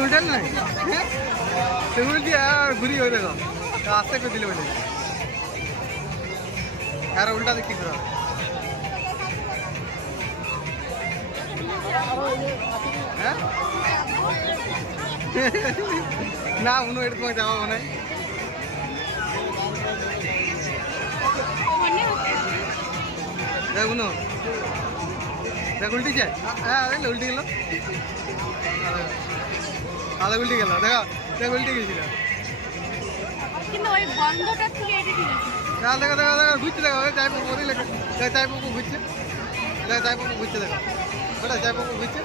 উল্টাল নাই সেগুলো দিয়ে আর ঘুরি হয়ে দেখো আস্তে করে দিলে বলে আর উল্টা দেখি করা হ্যাঁ না উনো এটা তোমাকে যাওয়া মনে হয় দেখ উনো দেখ উল্টিছে হ্যাঁ দেখলে উল্টে গেল আদা উল্টে গেল দেখা দেখ উল্টে গেছিল দেখো দেখো দেখো ঘুরছে দেখো চাই পাবো চাই পাবো ঘুরছে দেখো চাই পাবো ঘুরছে দেখো ওটা চাই পাবো ঘুরছে